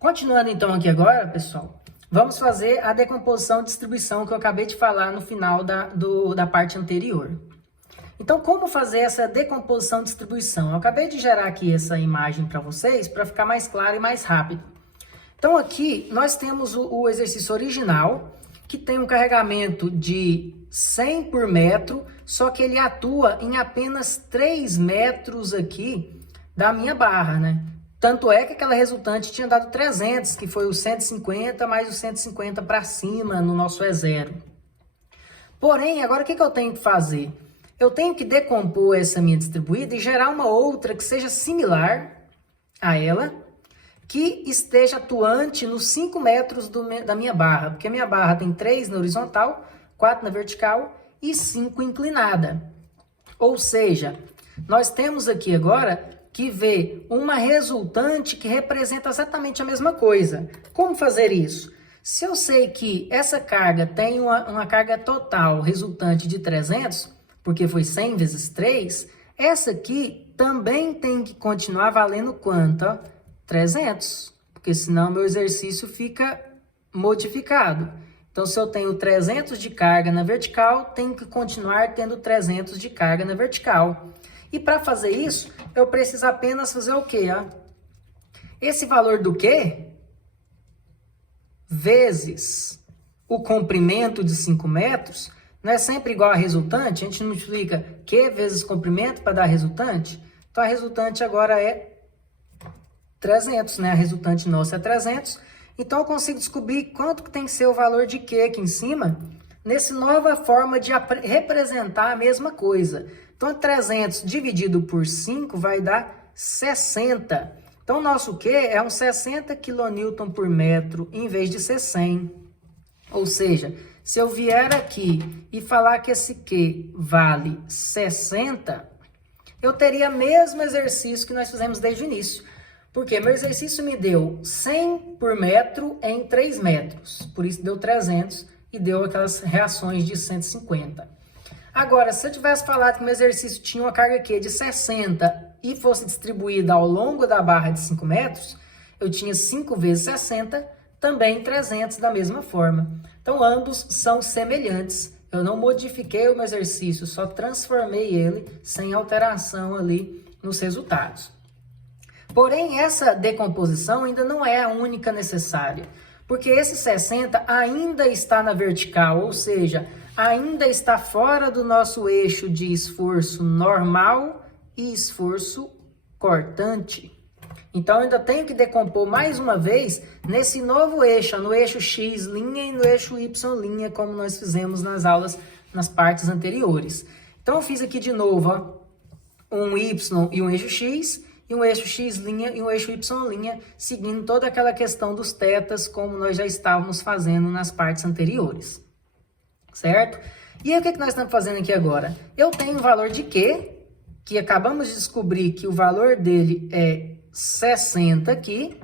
Continuando então aqui agora, pessoal, vamos fazer a decomposição e distribuição que eu acabei de falar no final da parte anterior. Então, como fazer essa decomposição e distribuição? Eu acabei de gerar aqui essa imagem para vocês, para ficar mais claro e mais rápido. Então, aqui nós temos o exercício original, que tem um carregamento de 100 por metro, só que ele atua em apenas 3 metros aqui da minha barra, né? Tanto é que aquela resultante tinha dado 300, que foi o 150 mais o 150 para cima no nosso E0. Porém, agora o que eu tenho que fazer? Eu tenho que decompor essa minha distribuída e gerar uma outra que seja similar a ela, que esteja atuante nos 5 metros da minha barra, porque a minha barra tem 3 na horizontal, 4 na vertical e 5 inclinada. Ou seja, nós temos aqui agora que ver uma resultante que representa exatamente a mesma coisa. Como fazer isso? Se eu sei que essa carga tem uma carga total resultante de 300, porque foi 100 vezes 3, essa aqui também tem que continuar valendo quanto? 300, porque senão meu exercício fica modificado. Então, se eu tenho 300 de carga na vertical, tenho que continuar tendo 300 de carga na vertical. E para fazer isso, eu preciso apenas fazer o quê? Esse valor do quê? Vezes o comprimento de 5 metros, não é sempre igual a resultante? A gente multiplica Q vezes comprimento para dar resultante? Então, a resultante agora é 300, né? A resultante nossa é 300. Então, eu consigo descobrir quanto que tem que ser o valor de Q aqui em cima, nessa nova forma de representar a mesma coisa. Então, 300 dividido por 5 vai dar 60. Então, o nosso Q é um 60 kN por metro em vez de ser 100. Ou seja, se eu vier aqui e falar que esse Q vale 60, eu teria o mesmo exercício que nós fizemos desde o início. Porque meu exercício me deu 100 por metro em 3 metros. Por isso deu 300 e deu aquelas reações de 150. Agora, se eu tivesse falado que meu exercício tinha uma carga Q de 60 e fosse distribuída ao longo da barra de 5 metros, eu tinha 5 vezes 60, também 300 da mesma forma. Então, ambos são semelhantes. Eu não modifiquei o meu exercício, só transformei ele sem alteração ali nos resultados. Porém, essa decomposição ainda não é a única necessária, porque esse 60 ainda está na vertical, ou seja, ainda está fora do nosso eixo de esforço normal e esforço cortante. Então, eu ainda tenho que decompor mais uma vez nesse novo eixo, no eixo X' e no eixo Y', como nós fizemos nas partes anteriores. Então, eu fiz aqui de novo um Y e um eixo X, e um eixo X' e um eixo Y', seguindo toda aquela questão dos tetas, como nós já estávamos fazendo nas partes anteriores. Certo? E aí, o que nós estamos fazendo aqui agora? Eu tenho o valor de Q, que acabamos de descobrir que o valor dele é 60 aqui,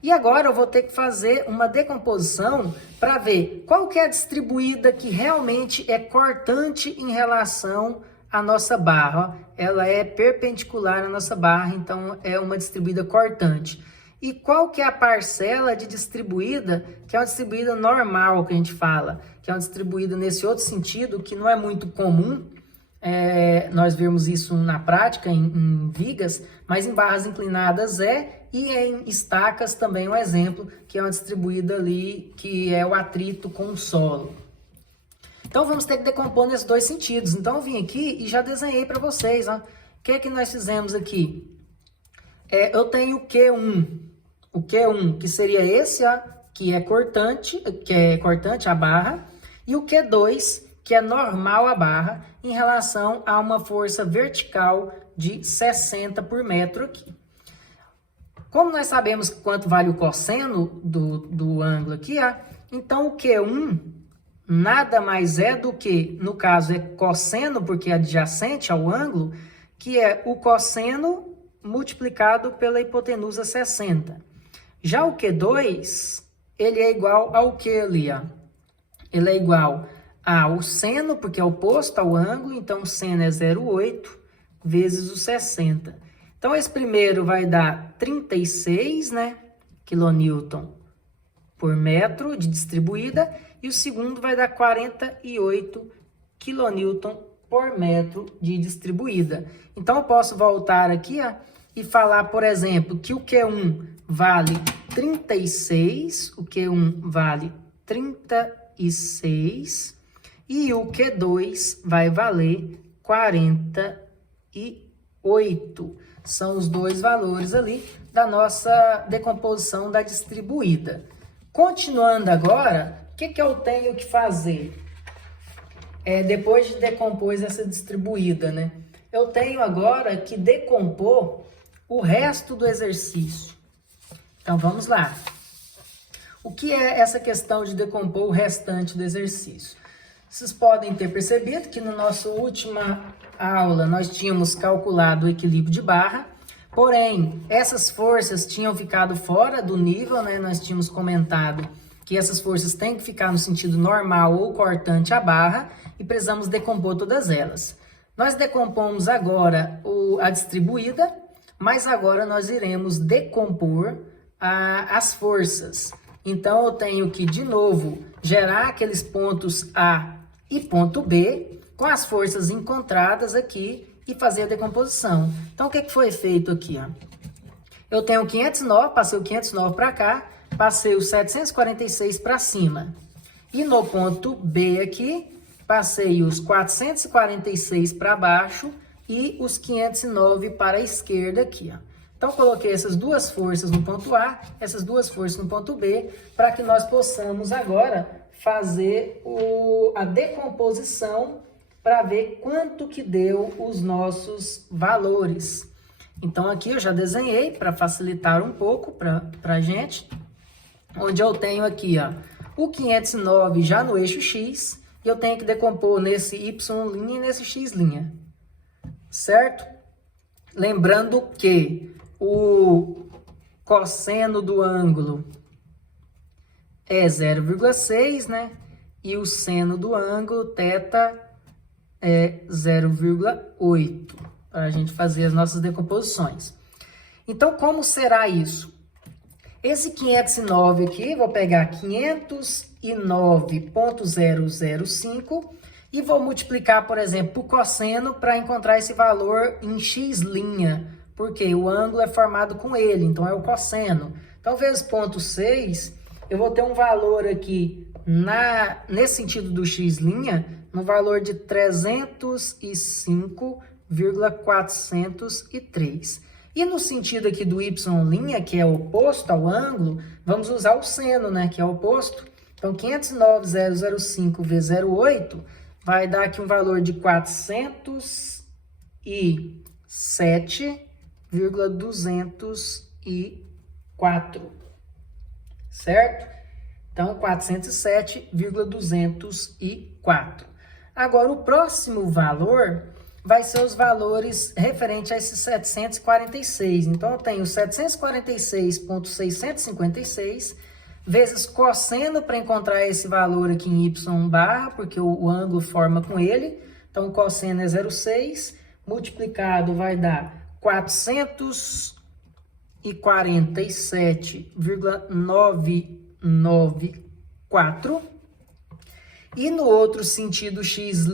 e agora eu vou ter que fazer uma decomposição para ver qual que é a distribuída que realmente é cortante em relação à nossa barra. Ela é perpendicular à nossa barra, então é uma distribuída cortante. E qual que é a parcela de distribuída, que é uma distribuída normal, que a gente fala, que é uma distribuída nesse outro sentido, que não é muito comum nós vermos isso na prática, em vigas, mas em barras inclinadas e em estacas também um exemplo, que é uma distribuída ali, que é o atrito com o solo. Então, vamos ter que decompor nesses dois sentidos. Então, eu vim aqui e já desenhei para vocês. Ó. O que é que nós fizemos aqui? Eu tenho o Q1, que seria esse, ó, que é cortante a barra, e o Q2, que é normal a barra, em relação a uma força vertical de 60 por metro aqui. Como nós sabemos quanto vale o cosseno do ângulo aqui, ó, então o Q1 nada mais é do que, no caso é cosseno, porque é adjacente ao ângulo, que é o cosseno multiplicado pela hipotenusa 60. Já o Q2, ele é igual ao que ali, ó? Ele é igual ao seno, porque é oposto ao ângulo, então o seno é 0,8 vezes o 60. Então, esse primeiro vai dar 36, né? kN por metro de distribuída, e o segundo vai dar 48 kN por metro de distribuída. Então, eu posso voltar aqui, ó, e falar, por exemplo, que o Q1 vale 36, o Q1 vale 36, e o Q2 vai valer 48. São os dois valores ali da nossa decomposição da distribuída. Continuando agora, o que eu tenho que fazer? Depois de decompor essa distribuída, né? Eu tenho agora que decompor o resto do exercício. Então, vamos lá. O que é essa questão de decompor o restante do exercício? Vocês podem ter percebido que na nossa última aula nós tínhamos calculado o equilíbrio de barra, porém, essas forças tinham ficado fora do nível, né? Nós tínhamos comentado que essas forças têm que ficar no sentido normal ou cortante à barra e precisamos decompor todas elas. Nós decompomos agora a distribuída, mas agora nós iremos decompor as forças. Então, eu tenho que, de novo, gerar aqueles pontos A e ponto B com as forças encontradas aqui e fazer a decomposição. Então, o que foi feito aqui? Ó? Eu tenho 509, passei o 509 para cá, passei o 746 para cima. E no ponto B aqui, passei os 446 para baixo e os 509 para a esquerda aqui, ó. Então, coloquei essas duas forças no ponto A, essas duas forças no ponto B, para que nós possamos agora fazer a decomposição para ver quanto que deu os nossos valores. Então, aqui eu já desenhei para facilitar um pouco para a gente, onde eu tenho aqui, ó, o 509 já no eixo X, e eu tenho que decompor nesse Y' e nesse X', certo? Lembrando que o cosseno do ângulo é 0,6, né? E o seno do ângulo, θ, é 0,8, para a gente fazer as nossas decomposições. Então, como será isso? Esse 509 aqui, vou pegar 509,005 e vou multiplicar, por exemplo, por cosseno para encontrar esse valor em x', porque o ângulo é formado com ele, então é o cosseno. Então, vezes 0,6, eu vou ter um valor aqui, nesse sentido do x', no valor de 305,403. E no sentido aqui do y', que é oposto ao ângulo, vamos usar o seno, né, que é oposto. Então, 509,005 vezes 0,8 vai dar aqui um valor de 407,204, certo? Então, 407,204. Agora, o próximo valor vai ser os valores referentes a esses 746. Então, eu tenho 746,656 vezes cosseno para encontrar esse valor aqui em y', porque o ângulo forma com ele. Então, cosseno é 0,6, multiplicado vai dar 447,994. E no outro sentido x',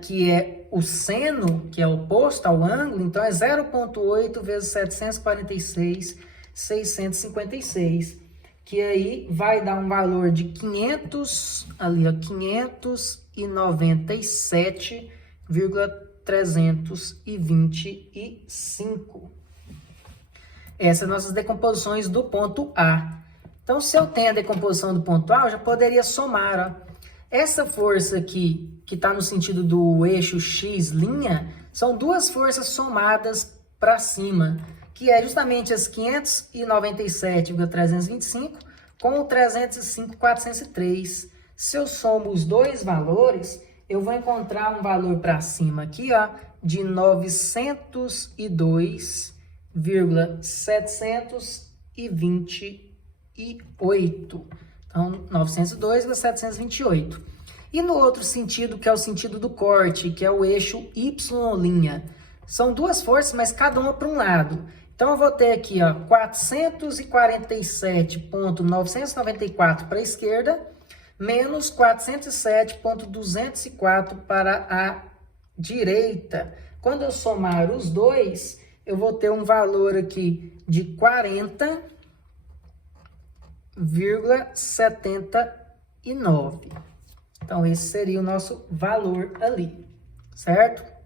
que é o seno, que é oposto ao ângulo, então é 0,8 vezes 746,656, que aí vai dar um valor de 597,325. Essas são nossas decomposições do ponto A. Então, se eu tenho a decomposição do ponto A, eu já poderia somar, ó. Essa força aqui, que está no sentido do eixo x', são duas forças somadas para cima, que é justamente as 597,325 com o 305,403. Se eu somo os dois valores, eu vou encontrar um valor para cima aqui, ó, de 902,728. Então, 902,728. E no outro sentido, que é o sentido do corte, que é o eixo y'. São duas forças, mas cada uma para um lado. Então, eu vou ter aqui, ó, 447.994 para a esquerda, menos 407.204 para a direita. Quando eu somar os dois, eu vou ter um valor aqui de 40,79. Então, esse seria o nosso valor ali, certo?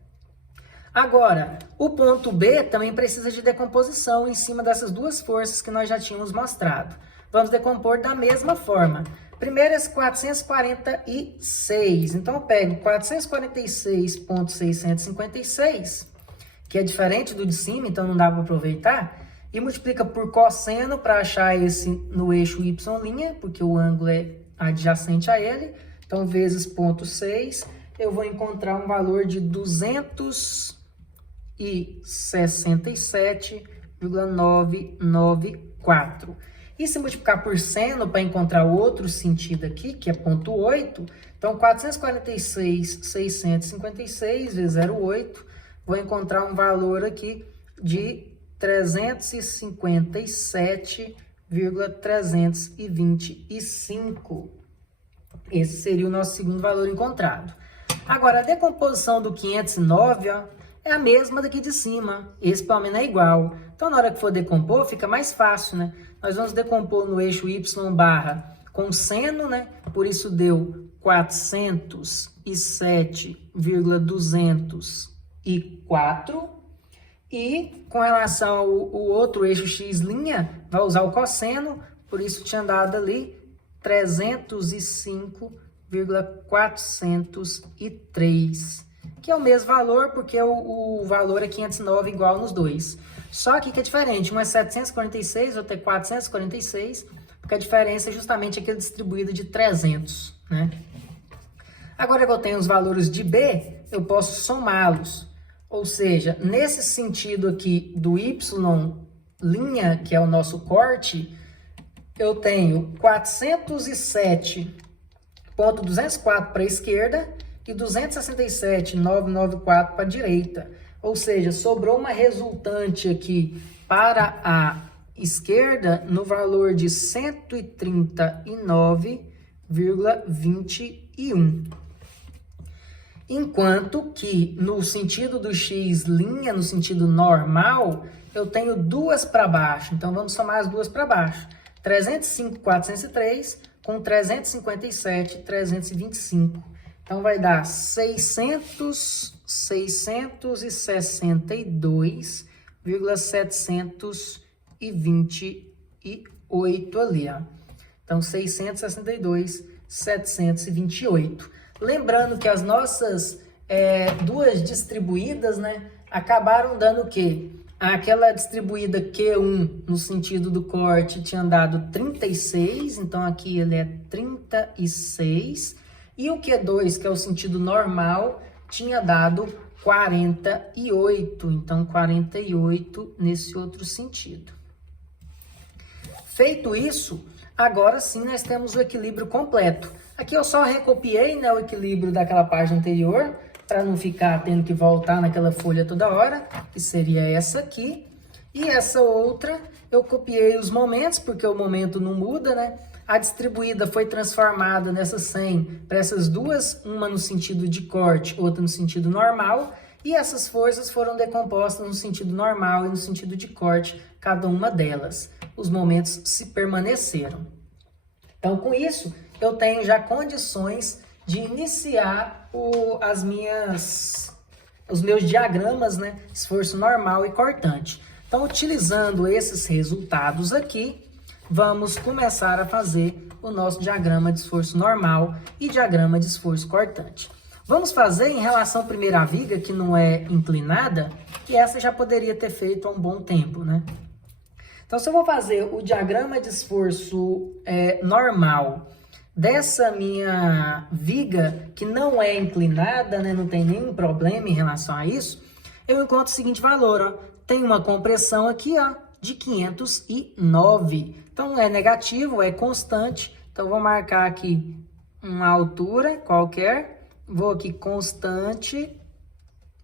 Agora, o ponto B também precisa de decomposição em cima dessas duas forças que nós já tínhamos mostrado. Vamos decompor da mesma forma. Primeiro, esse 446. Então, eu pego 446,656, que é diferente do de cima, então não dá para aproveitar, e multiplica por cosseno para achar esse no eixo y', porque o ângulo é adjacente a ele. Então, vezes 0,6, eu vou encontrar um valor de 267,994. E se multiplicar por seno para encontrar o outro sentido aqui, que é 0,8, então 446,656 vezes 0,8, vou encontrar um valor aqui de 357,325. Esse seria o nosso segundo valor encontrado. Agora, a decomposição do 509, ó, é a mesma daqui de cima. Esse pelo menos é igual. Então, na hora que for decompor, fica mais fácil, né? Nós vamos decompor no eixo y barra com seno, né? Por isso deu 407,204. E com relação ao outro eixo x', vai usar o cosseno. Por isso tinha dado ali 305,403, que é o mesmo valor, porque o valor é 509 igual nos dois. Só que é diferente, um é 746, outro é 446, porque a diferença é justamente aquele distribuído de 300, né? Agora que eu tenho os valores de B, eu posso somá-los. Ou seja, nesse sentido aqui do y', que é o nosso corte, eu tenho 407,204 para a esquerda e 267,994 para a direita. Ou seja, sobrou uma resultante aqui para a esquerda no valor de 139,21. Enquanto que no sentido do x', no sentido normal, eu tenho duas para baixo. Então, vamos somar as duas para baixo. 305,403 com 357,325. Então, vai dar 662,728 ali, ó. Então, 662,728. Lembrando que as nossas duas distribuídas, né, acabaram dando o quê? Aquela distribuída Q1 no sentido do corte tinha dado 36, então aqui ele é 36. E o Q2, que é o sentido normal, tinha dado 48, então 48 nesse outro sentido. Feito isso, agora sim nós temos o equilíbrio completo. Aqui eu só recopiei, né, o equilíbrio daquela página anterior, para não ficar tendo que voltar naquela folha toda hora, que seria essa aqui. E essa outra, eu copiei os momentos, porque o momento não muda, né? A distribuída foi transformada nessa 100 para essas duas, uma no sentido de corte, outra no sentido normal. E essas forças foram decompostas no sentido normal e no sentido de corte, cada uma delas. Os momentos se permaneceram. Então, com isso, eu tenho já condições de iniciar os meus diagramas, né? Esforço normal e cortante. Então, utilizando esses resultados aqui, vamos começar a fazer o nosso diagrama de esforço normal e diagrama de esforço cortante. Vamos fazer em relação à primeira viga, que não é inclinada, que essa já poderia ter feito há um bom tempo, né? Então, se eu vou fazer o diagrama de esforço normal dessa minha viga, que não é inclinada, né, não tem nenhum problema em relação a isso, eu encontro o seguinte valor, ó, tem uma compressão aqui, ó, de 509. Então, é negativo, é constante. Então, vou marcar aqui uma altura qualquer, vou aqui constante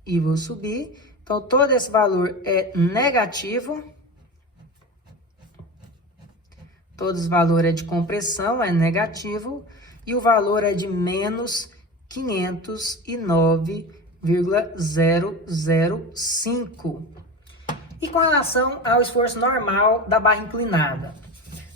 e vou subir. Então, todo esse valor é negativo. Todos os valores é de compressão, é negativo, e o valor é de menos 509,005. E com relação ao esforço normal da barra inclinada.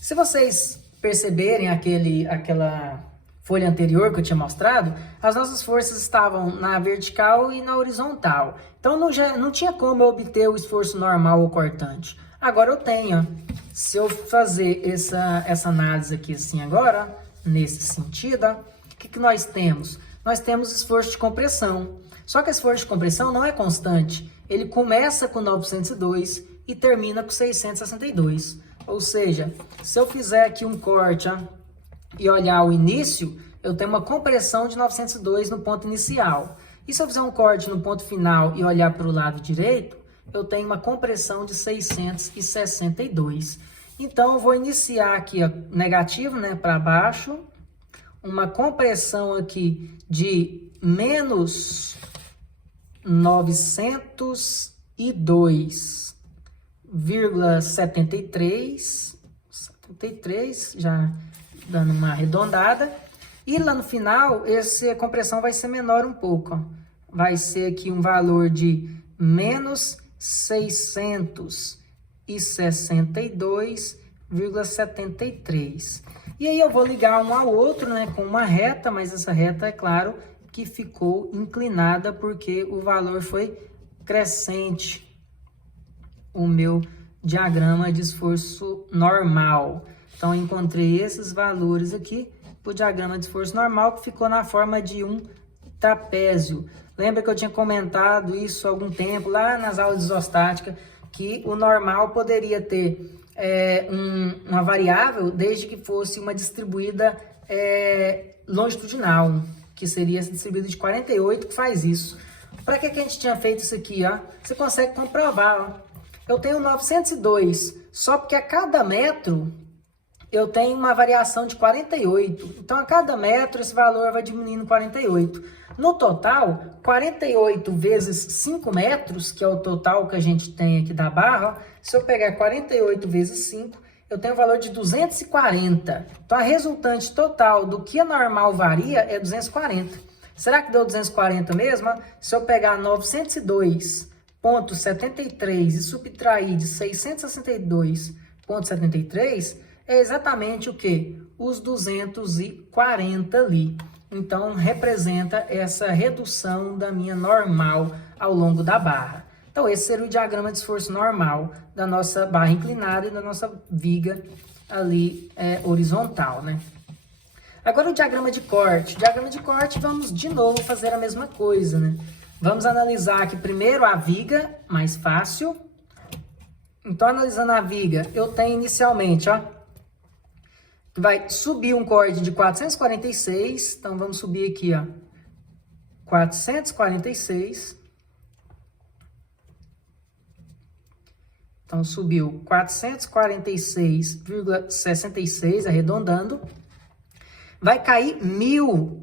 Se vocês perceberem aquela folha anterior que eu tinha mostrado, as nossas forças estavam na vertical e na horizontal. Então não tinha como eu obter o esforço normal ou cortante. Agora eu tenho. Se eu fazer essa análise aqui assim agora, nesse sentido, o que nós temos? Nós temos esforço de compressão. Só que esse esforço de compressão não é constante. Ele começa com 902 e termina com 662. Ou seja, se eu fizer aqui um corte e olhar o início, eu tenho uma compressão de 902 no ponto inicial. E se eu fizer um corte no ponto final e olhar para o lado direito, eu tenho uma compressão de 662. Então, eu vou iniciar aqui negativo, né, para baixo, uma compressão aqui de menos 902,73, já dando uma arredondada. E lá no final, essa compressão vai ser menor um pouco. Ó. Vai ser aqui um valor de menos 662,73. E aí eu vou ligar um ao outro, né, com uma reta, mas essa reta, é claro, que ficou inclinada porque o valor foi crescente. O meu diagrama de esforço normal. Então, eu encontrei esses valores aqui para o diagrama de esforço normal, que ficou na forma de um trapézio. Lembra que eu tinha comentado isso há algum tempo, lá nas aulas de isostática, que o normal poderia ter uma variável desde que fosse uma distribuída longitudinal, que seria essa distribuída de 48, que faz isso. Para que a gente tinha feito isso aqui? Ó? Você consegue comprovar. Ó. Eu tenho 902, só porque a cada metro eu tenho uma variação de 48. Então, a cada metro, esse valor vai diminuindo 48. No total, 48 vezes 5 metros, que é o total que a gente tem aqui da barra, ó, se eu pegar 48 vezes 5, eu tenho o valor de 240. Então, a resultante total do que a normal varia é 240. Será que deu 240 mesmo? Se eu pegar 902,73 e subtrair de 662,73, é exatamente o que? Os 240 ali. Então, representa essa redução da minha normal ao longo da barra. Então, esse seria o diagrama de esforço normal da nossa barra inclinada e da nossa viga ali horizontal, né? Agora, o diagrama de corte. O diagrama de corte, vamos de novo fazer a mesma coisa, né? Vamos analisar aqui primeiro a viga, mais fácil. Então, analisando a viga, eu tenho inicialmente, ó, vai subir um corte de 446, então vamos subir aqui, ó, 446. Então, subiu 446,66, arredondando. Vai cair 1.000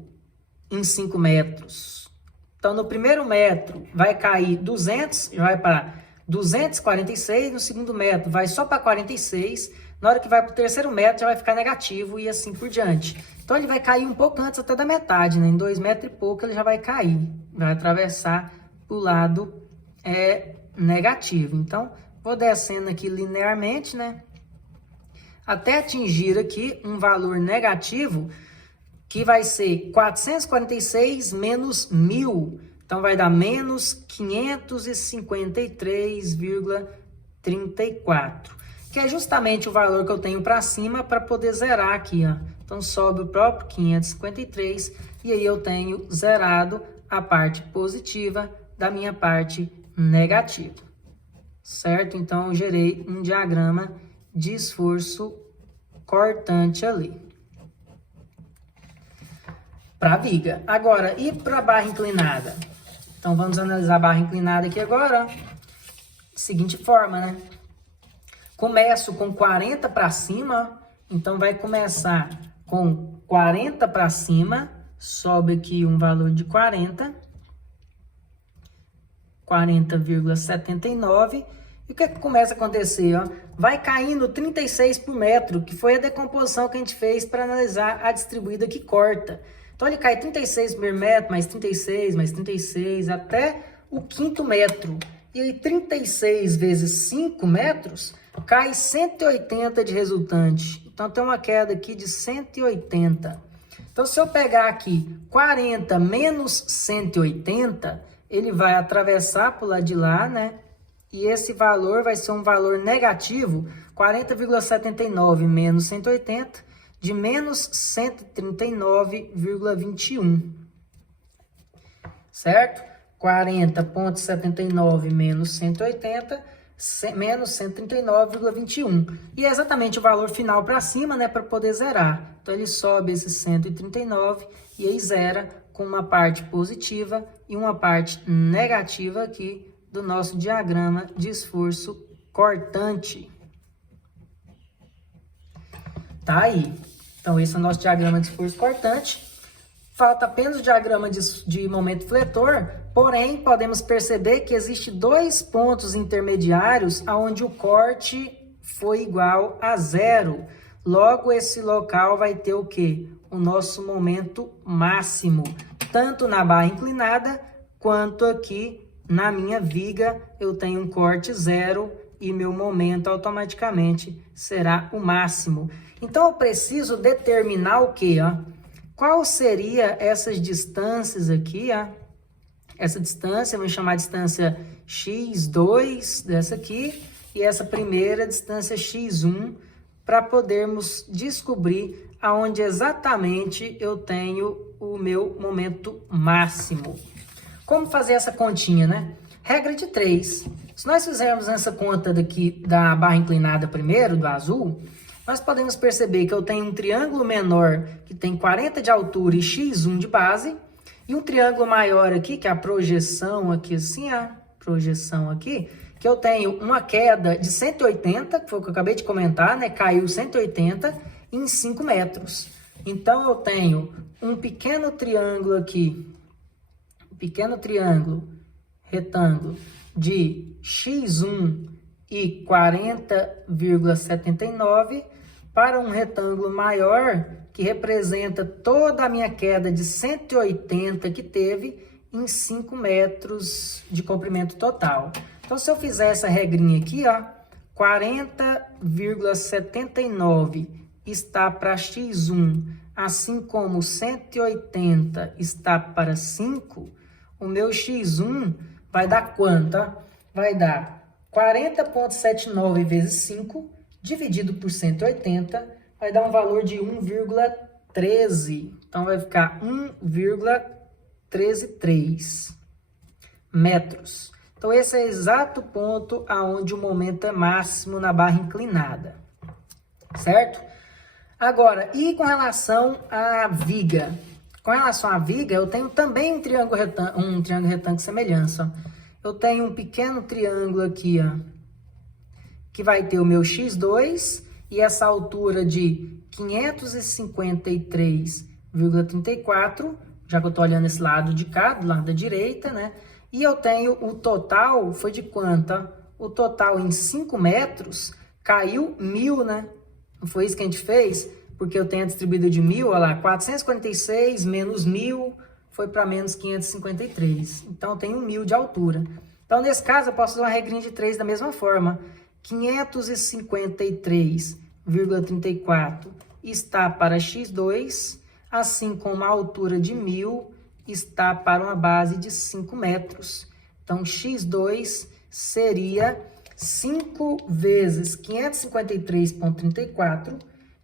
em 5 metros. Então, no primeiro metro, vai cair 200, vai para 246, no segundo metro, vai só para 46. Na hora que vai para o terceiro metro, já vai ficar negativo e assim por diante. Então, ele vai cair um pouco antes até da metade, né? Em 2 metros e pouco, ele já vai cair. Vai atravessar o lado negativo. Então, vou descendo aqui linearmente, né? Até atingir aqui um valor negativo, que vai ser 446 menos 1.000. Então, vai dar menos 553,34. Que é justamente o valor que eu tenho para cima para poder zerar aqui, ó. Então, sobe o próprio 553 e aí eu tenho zerado a parte positiva da minha parte negativa, certo? Então, eu gerei um diagrama de esforço cortante ali. Para a viga. Agora, e para a barra inclinada? Então, vamos analisar a barra inclinada aqui agora, ó. Seguinte forma, né? Começo com 40 para cima, então vai começar com 40 para cima, sobe aqui um valor de 40,79, E o que começa a acontecer? Ó? Vai caindo 36 por metro, que foi a decomposição que a gente fez para analisar a distribuída que corta. Então ele cai 36 por metro, mais 36, até o quinto metro. E aí 36 vezes 5 metros, cai 180 de resultante. Então tem uma queda aqui de 180. Então se eu pegar aqui 40 menos 180, ele vai atravessar para o lado de lá, né? E esse valor vai ser um valor negativo, 40,79 menos 180, de menos 139,21. Certo? 40,79 menos 180, menos 139,21. E é exatamente o valor final para cima, né, para poder zerar. Então ele sobe esse 139 e aí zera com uma parte positiva e uma parte negativa aqui do nosso diagrama de esforço cortante. Tá aí. Então esse é o nosso diagrama de esforço cortante. Falta apenas o diagrama de momento fletor, porém podemos perceber que existe dois pontos intermediários onde o corte foi igual a zero. Logo, esse local vai ter o quê? O nosso momento máximo, tanto na barra inclinada, quanto aqui na minha viga, eu tenho um corte zero e meu momento automaticamente será o máximo. Então, eu preciso determinar o quê? Ó? Qual seria essas distâncias aqui? Ó? Essa distância, vamos chamar de distância x2, dessa aqui, e essa primeira distância x1, para podermos descobrir aonde exatamente eu tenho o meu momento máximo. Como fazer essa continha, né? Regra de 3. Se nós fizermos essa conta daqui da barra inclinada primeiro, do azul, nós podemos perceber que eu tenho um triângulo menor que tem 40 de altura e x1 de base, e um triângulo maior aqui, que é a projeção aqui assim, a projeção aqui, que eu tenho uma queda de 180, que foi o que eu acabei de comentar, né? Caiu 180 em 5 metros. Então, eu tenho um pequeno triângulo aqui, pequeno triângulo retângulo de x1 e 40,79 para um retângulo maior que representa toda a minha queda de 180 que teve em 5 metros de comprimento total. Então, se eu fizer essa regrinha aqui, ó, 40,79 está para x1, assim como 180 está para 5, o meu x1 vai dar quanto? Vai dar 40,79 vezes 5, dividido por 180, vai dar um valor de 1,13. Então, vai ficar 1,133 metros. Então, esse é o exato ponto aonde o momento é máximo na barra inclinada. Certo? Agora, e com relação à viga? Com relação à viga, eu tenho também um triângulo retângulo de semelhança. Eu tenho um pequeno triângulo aqui, ó, que vai ter o meu x2 e essa altura de 553,34, já que eu estou olhando esse lado de cá, do lado da direita, né? E eu tenho o total, foi de quanto? O total em 5 metros caiu 1.000, né? Não foi isso que a gente fez? Porque eu tenho a distribuída de 1.000, olha lá, 446 menos 1.000 foi para menos 553. Então, eu tenho 1.000 de altura. Então, nesse caso, eu posso fazer uma regrinha de 3 da mesma forma. 553,34 está para x2, assim como a altura de 1.000 está para uma base de 5 metros. Então, x2 seria 5 vezes 553,34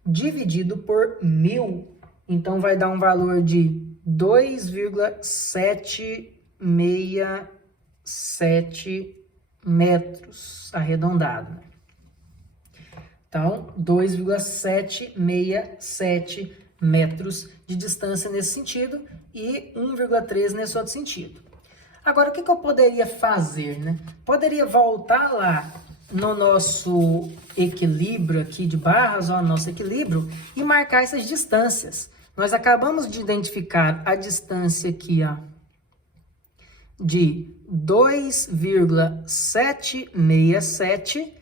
dividido por 1.000. Então, vai dar um valor de 2,767 metros, arredondado. Então, 2,767 metros de distância nesse sentido e 1,3 nesse outro sentido. Agora, o que eu poderia fazer, né? Poderia voltar lá no nosso equilíbrio aqui de barras, ó, nosso equilíbrio, e marcar essas distâncias. Nós acabamos de identificar a distância aqui, ó, de 2,767.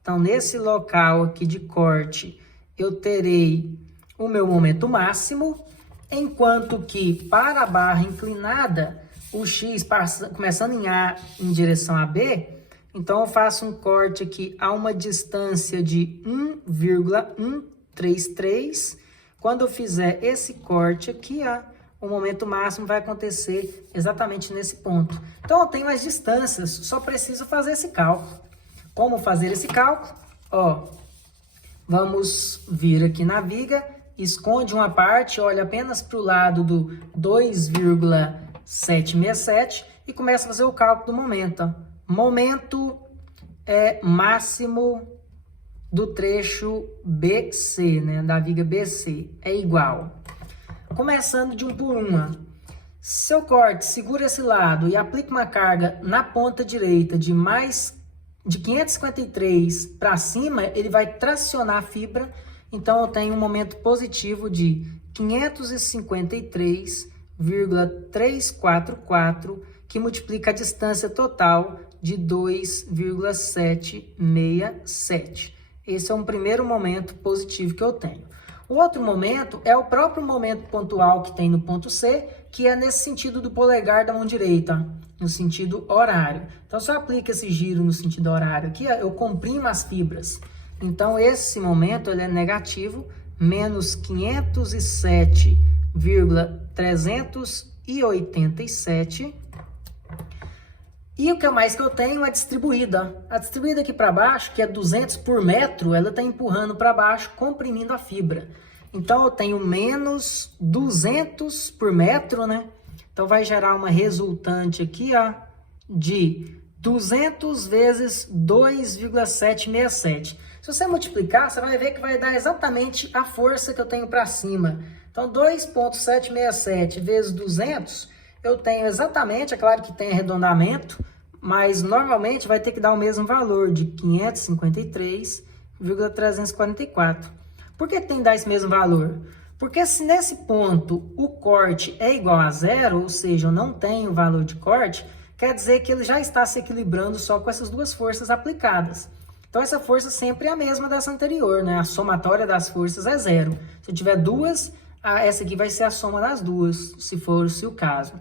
Então, nesse local aqui de corte, eu terei o meu momento máximo, enquanto que para a barra inclinada, o X começando em A em direção a B, então eu faço um corte aqui a uma distância de 1,133. Quando eu fizer esse corte aqui, o momento máximo vai acontecer exatamente nesse ponto. Então eu tenho as distâncias, só preciso fazer esse cálculo. Como fazer esse cálculo? Vamos vir aqui na viga, esconde uma parte, olha apenas para o lado do 2,767 e começa a fazer o cálculo do momento. Momento máximo do trecho BC, né, da viga BC, é igual. Começando de 1 por 1. Se eu corte, segura esse lado e aplico uma carga na ponta direita de 553 para cima, ele vai tracionar a fibra. Então, eu tenho um momento positivo de 553,344, que multiplica a distância total de 2,767. Esse é um primeiro momento positivo que eu tenho. O outro momento é o próprio momento pontual que tem no ponto C, que é nesse sentido do polegar da mão direita, no sentido horário. Então, se eu aplico esse giro no sentido horário aqui, eu comprimo as fibras. Então, esse momento ele é negativo, menos 507,387. E o que mais que eu tenho é distribuída. A distribuída aqui para baixo, que é 200 por metro, ela está empurrando para baixo, comprimindo a fibra. Então, eu tenho menos 200 por metro, né? Então, vai gerar uma resultante aqui, de 200 vezes 2,767. Se você multiplicar, você vai ver que vai dar exatamente a força que eu tenho para cima. Então, 2,767 vezes 200, eu tenho exatamente, é claro que tem arredondamento, mas normalmente vai ter que dar o mesmo valor de 553,344. Por que tem que dar esse mesmo valor? Porque se nesse ponto o corte é igual a zero, ou seja, eu não tenho valor de corte, quer dizer que ele já está se equilibrando só com essas duas forças aplicadas. Então, essa força sempre é a mesma dessa anterior, né? A somatória das forças é zero. Se eu tiver duas, essa aqui vai ser a soma das duas, se for o caso.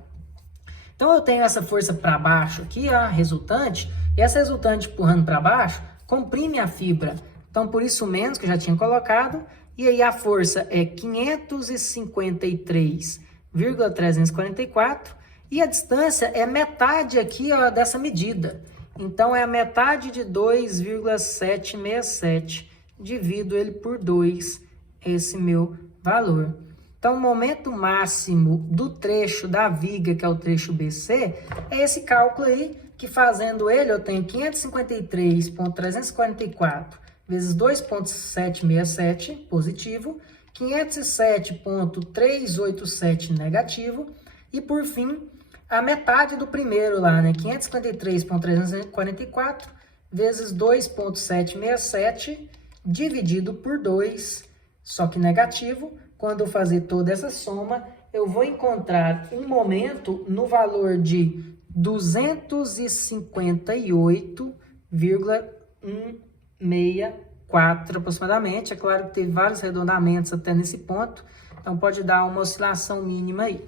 Então, eu tenho essa força para baixo aqui, a resultante, e essa resultante empurrando para baixo comprime a fibra. Então, por isso menos que eu já tinha colocado, e aí a força é 553,344, e a distância é metade aqui dessa medida. Então, é a metade de 2,767, divido ele por 2, esse meu valor. Então, o momento máximo do trecho da viga, que é o trecho BC, é esse cálculo aí, que fazendo ele, eu tenho 553,344 vezes 2,767 positivo, 507,387 negativo, e por fim, a metade do primeiro lá, né? 553,344 vezes 2,767 dividido por 2, só que negativo. Quando eu fazer toda essa soma, eu vou encontrar um momento no valor de 258,164 aproximadamente. É claro que teve vários arredondamentos até nesse ponto, então pode dar uma oscilação mínima aí.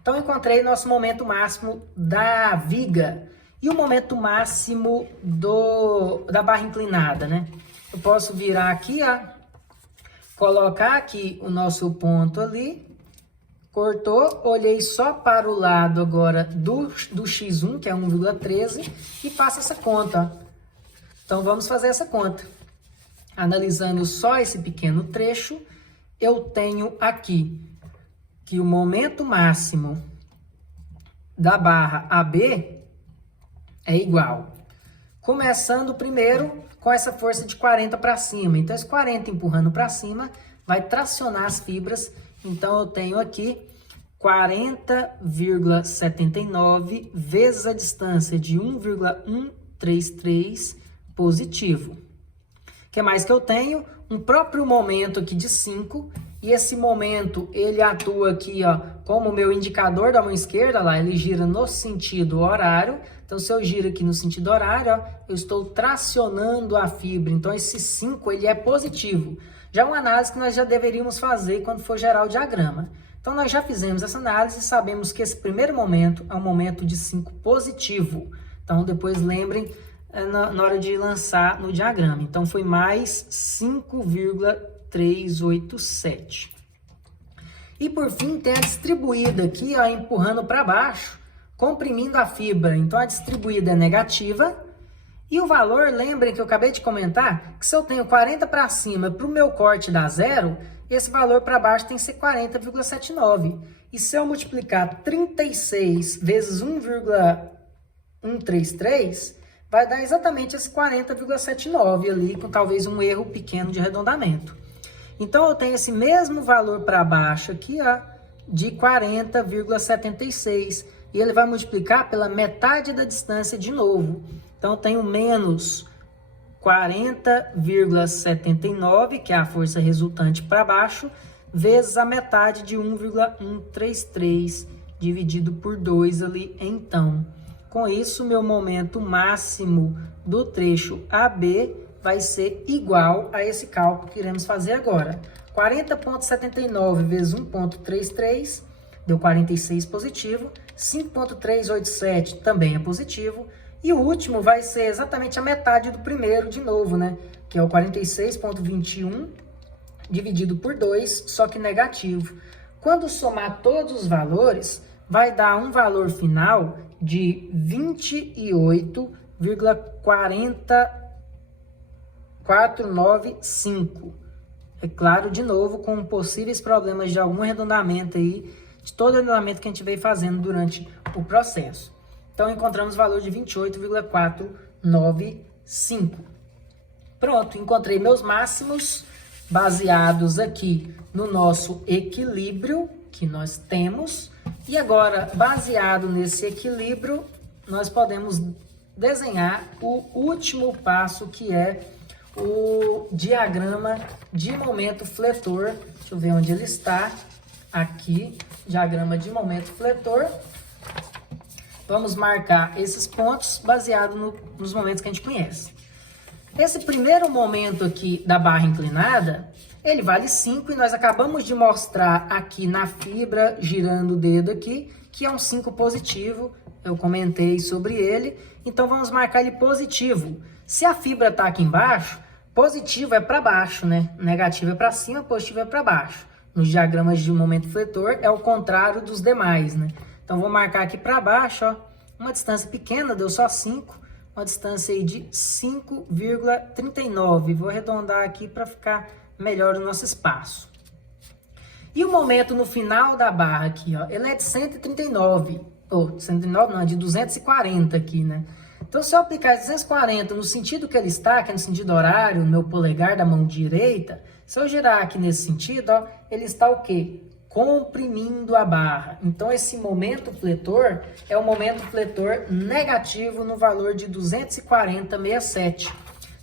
Então, eu encontrei nosso momento máximo da viga e o momento máximo da barra inclinada, né? Eu posso virar aqui, colocar aqui o nosso ponto ali, cortou, olhei só para o lado agora do X1, que é 1,13, e faço essa conta. Então, vamos fazer essa conta. Analisando só esse pequeno trecho, eu tenho aqui que o momento máximo da barra AB é igual. Começando primeiro com essa força de 40 para cima. Então, esse 40 empurrando para cima vai tracionar as fibras. Então, eu tenho aqui 40,79 vezes a distância de 1,133 positivo. O que mais que eu tenho? Um próprio momento aqui de 5. e esse momento ele atua aqui, ó, como o meu indicador da mão esquerda, lá, ele gira no sentido horário. Então, se eu giro aqui no sentido horário, ó, eu estou tracionando a fibra. Então, esse 5 ele é positivo. Já uma análise que nós já deveríamos fazer quando for gerar o diagrama. Então, nós já fizemos essa análise e sabemos que esse primeiro momento é um momento de 5 positivo. Então, depois lembrem na hora de lançar no diagrama. Então, foi mais 5,387. E, por fim, tem a distribuída aqui, ó, empurrando para baixo, comprimindo a fibra. Então, a distribuída é negativa. E o valor, lembrem que eu acabei de comentar, que se eu tenho 40 para cima para o meu corte dar 0, esse valor para baixo tem que ser 40,79. E se eu multiplicar 36 vezes 1,133, vai dar exatamente esse 40,79 ali, com talvez um erro pequeno de arredondamento. Então, eu tenho esse mesmo valor para baixo aqui, ó, de 40,76. E ele vai multiplicar pela metade da distância de novo. Então, eu tenho menos 40,79, que é a força resultante para baixo, vezes a metade de 1,133, dividido por 2 ali, então. Com isso, meu momento máximo do trecho AB vai ser igual a esse cálculo que iremos fazer agora. 40,79 vezes 1,33 deu 46 positivo. 5,387 também é positivo. E o último vai ser exatamente a metade do primeiro de novo, né? Que é o 46,21 dividido por 2, só que negativo. Quando somar todos os valores, vai dar um valor final de 28,495. É claro, de novo, com possíveis problemas de algum arredondamento aí, de todo o arredondamento que a gente veio fazendo durante o processo. Então, encontramos o valor de 28,495. Pronto, encontrei meus máximos baseados aqui no nosso equilíbrio que nós temos. E agora, baseado nesse equilíbrio, nós podemos desenhar o último passo, que é o diagrama de momento fletor. Deixa eu ver onde ele está. Aqui, diagrama de momento fletor. Vamos marcar esses pontos baseado nos momentos que a gente conhece. Esse primeiro momento aqui da barra inclinada, ele vale 5 e nós acabamos de mostrar aqui na fibra, girando o dedo aqui, que é um 5 positivo. Eu comentei sobre ele, então vamos marcar ele positivo. Se a fibra está aqui embaixo, positivo é para baixo, né? Negativo é para cima, positivo é para baixo. Nos diagramas de momento fletor é o contrário dos demais, né? Então, vou marcar aqui para baixo, ó, uma distância pequena, deu só 5, uma distância aí de 5,39. Vou arredondar aqui para ficar melhor o nosso espaço. E o momento no final da barra aqui, ó, ele é de 139. 139 não, é de 240 aqui, né? Então, se eu aplicar 240 no sentido que ele está, que é no sentido horário, no meu polegar da mão direita, se eu girar aqui nesse sentido, ó, ele está o quê? Comprimindo a barra. Então, esse momento fletor é o momento fletor negativo no valor de 240,67.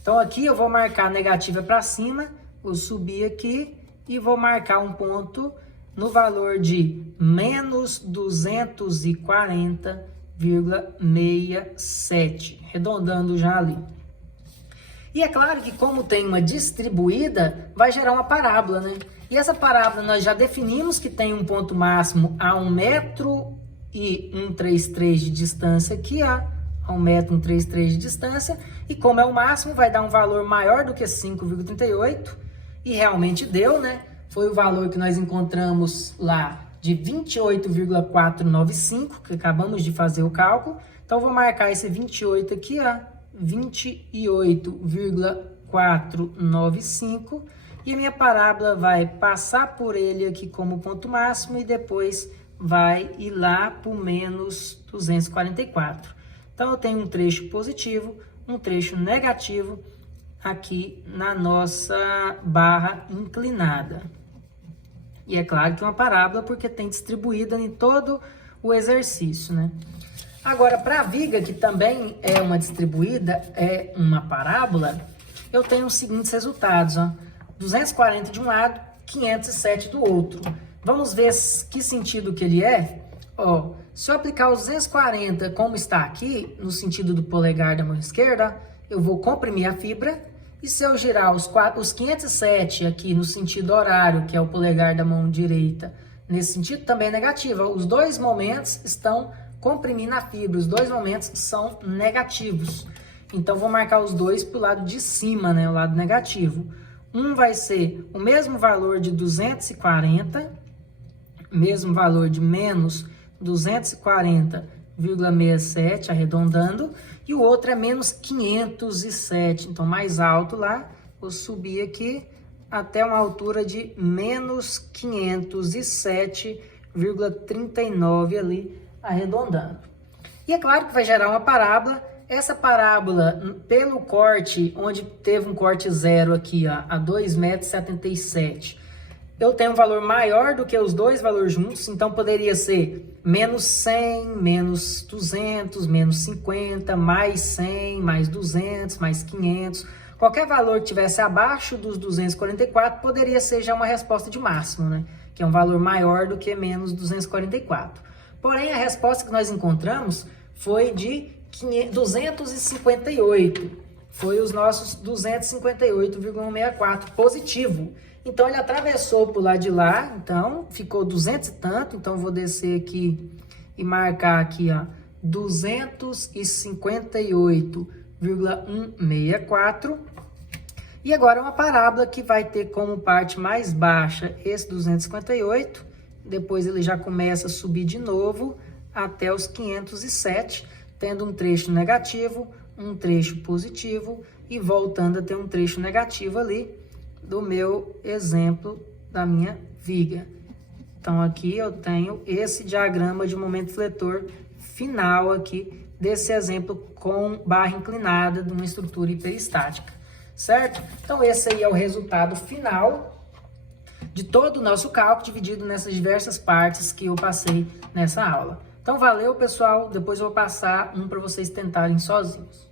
Então, aqui eu vou marcar negativa para cima, vou subir aqui e vou marcar um ponto no valor de menos 240,67, arredondando já ali. E é claro que, como tem uma distribuída, vai gerar uma parábola, né? E essa parábola nós já definimos que tem um ponto máximo a 1,133 m de distância aqui, ó, a 1,133 m de distância, e como é o máximo, vai dar um valor maior do que 5,38, e realmente deu, né? Foi o valor que nós encontramos lá de 28,495, que acabamos de fazer o cálculo. Então, vou marcar esse 28 aqui, ó, 28,495, e a minha parábola vai passar por ele aqui como ponto máximo e depois vai ir lá para o menos 244. Então, eu tenho um trecho positivo, um trecho negativo aqui na nossa barra inclinada. E é claro que é uma parábola porque tem distribuída em todo o exercício, né? Agora, para a viga, que também é uma distribuída, é uma parábola, eu tenho os seguintes resultados, ó. 240 de um lado 507 do outro. Vamos ver que sentido que ele é? Ó, se eu aplicar os 240 como está aqui, no sentido do polegar da mão esquerda, eu vou comprimir a fibra. E se eu girar os 507 aqui no sentido horário, que é o polegar da mão direita, nesse sentido também é negativa. Os dois momentos estão comprimindo a fibra, os dois momentos são negativos. Então, vou marcar os dois para o lado de cima, né, o lado negativo. Um vai ser o mesmo valor de 240, mesmo valor de menos 240,67, arredondando, e o outro é menos 507, então mais alto lá, vou subir aqui até uma altura de menos 507,39 ali, arredondando. E é claro que vai gerar uma parábola. Essa parábola, pelo corte, onde teve um corte zero aqui, ó, a 2,77 m, eu tenho um valor maior do que os dois valores juntos, então poderia ser menos 100, menos 200, menos 50, mais 100, mais 200, mais 500. Qualquer valor que tivesse abaixo dos 244 poderia ser já uma resposta de máximo, né? Que é um valor maior do que menos 244. Porém, a resposta que nós encontramos foi de 258. Foi os nossos 258,164 positivo. Então, ele atravessou por lá de lá, então, ficou 200 e tanto. Então, vou descer aqui e marcar aqui, ó, 258,164. E agora, uma parábola que vai ter como parte mais baixa esse 258. Depois, ele já começa a subir de novo até os 507, tendo um trecho negativo, um trecho positivo e voltando a ter um trecho negativo ali do meu exemplo da minha viga. Então, aqui eu tenho esse diagrama de momento fletor final aqui desse exemplo com barra inclinada de uma estrutura hiperestática, certo? Então, esse aí é o resultado final de todo o nosso cálculo dividido nessas diversas partes que eu passei nessa aula. Então, valeu, pessoal. Depois eu vou passar um para vocês tentarem sozinhos.